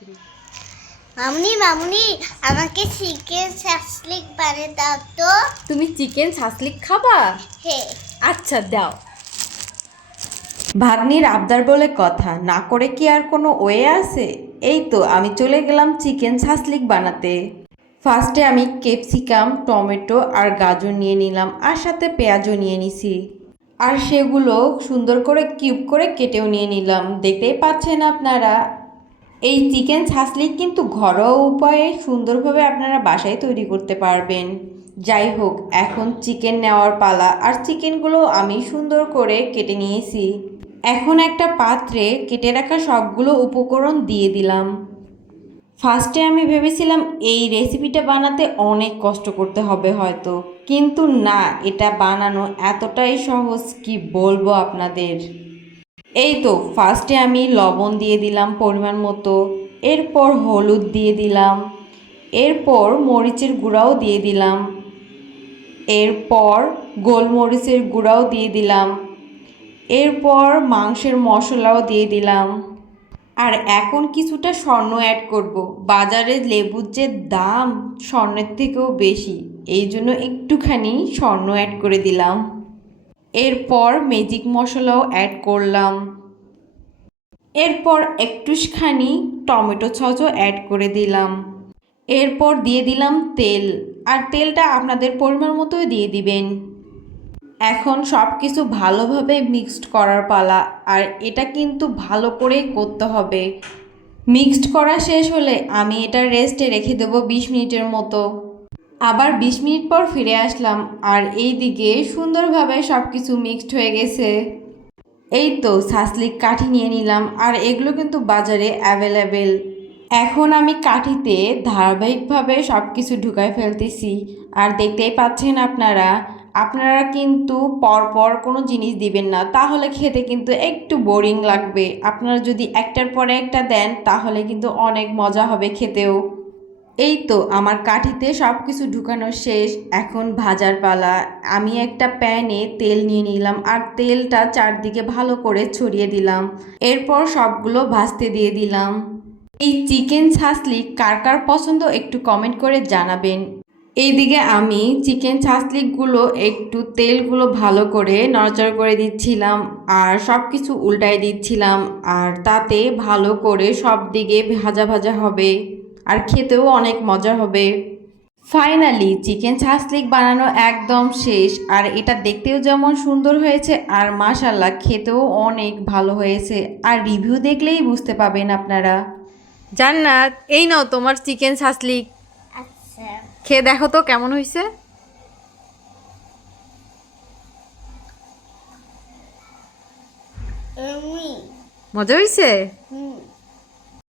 মামুনি মামুনি আমাকে chicken shashlik বানিয়ে দাও তো। তুমি চিকেন ছাসলিক খাবা? হ্যাঁ। আচ্ছা দাও। ভাগ্নির আবদার বলে কথা, না করে কি আর কোনো ওয়ে আছে? এই তো আমি চলে গেলাম চিকেন ছাসলিক বানাতে। ফার্স্টে আমি ক্যাপসিকাম, টমেটো আর গাজর নিয়ে নিলাম, আর সাথে পেঁয়াজও নিয়ে নিছি। আর সেগুলো সুন্দর করে কিউব করে কেটেও নিয়ে নিলাম। দেখতেই পাচ্ছেন আপনারা, এই চিকেন ছাসলিক কিন্তু ঘরোয়া উপায়ে সুন্দরভাবে আপনারা বাসায় তৈরি করতে পারবেন। যাই হোক, এখন চিকেন নেওয়ার পালা। আর চিকেনগুলো আমি সুন্দর করে কেটে নিয়েছি। এখন একটা পাত্রে কেটে রাখা সবগুলো উপকরণ দিয়ে দিলাম। ফার্স্টে আমি ভেবেছিলাম এই রেসিপিটা বানাতে অনেক কষ্ট করতে হবে হয়তো, কিন্তু না, এটা বানানো এতটাই সহজ কি বলবো আপনাদের। এই তো ফার্স্টে আমি লবণ দিয়ে দিলাম পরিমাণ মতো, এরপর হলুদ দিয়ে দিলাম, এরপর মরিচের গুঁড়াও দিয়ে দিলাম, এরপর গোলমরিচের গুঁড়াও দিয়ে দিলাম, এরপর মাংসের মশলাও দিয়ে দিলাম। আর এখন কিছুটা স্বর্ণ অ্যাড করব। বাজারে লেবুর যে দাম স্বর্ণের থেকেও বেশি, এই জন্য একটুখানি স্বর্ণ অ্যাড করে দিলাম। এরপর ম্যাজিক মশলাও অ্যাড করলাম। এরপর একটুখানি টমেটো সসও অ্যাড করে দিলাম। এরপর দিয়ে দিলাম তেল, আর তেলটা আপনাদের পরিমাণ মতোই দিয়ে দিবেন। এখন সব কিছু ভালোভাবে মিক্সড করার পালা, আর এটা কিন্তু ভালো করেই করতে হবে। মিক্সড করা শেষ হলে আমি এটা রেস্টে রেখে দেবো 20 মিনিটের মতো। আবার 20 মিনিট পর ফিরে আসলাম, আর এই দিকে সুন্দরভাবে সব কিছু মিক্সড হয়ে গেছে। এই তো ছাসলিক কাঠি নিয়ে নিলাম, আর এগুলো কিন্তু বাজারে অ্যাভেলেবেল। এখন আমি কাঠিতে ধারাবাহিকভাবে সব কিছু ঢুকায় ফেলতেছি। আর দেখতেই পাচ্ছেন আপনারা, আপনারা কিন্তু পরপর কোনো জিনিস দিবেন না, তাহলে খেতে কিন্তু একটু বোরিং লাগবে। আপনারা যদি একটার পরে একটা দেন তাহলে কিন্তু অনেক মজা হবে খেতেও। এই তো আমার কাঠিতে সব কিছু ঢুকানো শেষ, এখন ভাজার পালা। আমি একটা প্যানে তেল নিয়ে নিলাম, আর তেলটা চারদিকে ভালো করে ছড়িয়ে দিলাম। এরপর সবগুলো ভাজতে দিয়ে দিলাম। এই চিকেন ছাসলিক কার কার পছন্দ একটু কমেন্ট করে জানাবেন। এইদিকে আমি চিকেন ছাসলিকগুলো একটু তেলগুলো ভালো করে নড়াচড়া করে দিচ্ছিলাম, আর সব কিছু উল্টাই দিচ্ছিলাম, আর তাতে ভালো করে সব দিকে ভাজা ভাজা হবে, আর খেতেও অনেক মজা হবে। ফাইনালি চিকেন ছাসলিক বানানো একদম শেষ, আর এটা দেখতেও যেমন সুন্দর হয়েছে, আর মাশাল্লাহ খেতেও অনেক ভালো হয়েছে। আর রিভিউ দেখলেই বুঝতে পাবেন আপনারা। জান্নাত, এই নাও তোমার চিকেন ছাসলিক। আচ্ছা। খেয়ে দেখো তো কেমন হয়েছে। আমি মজা হয়েছে? হুম।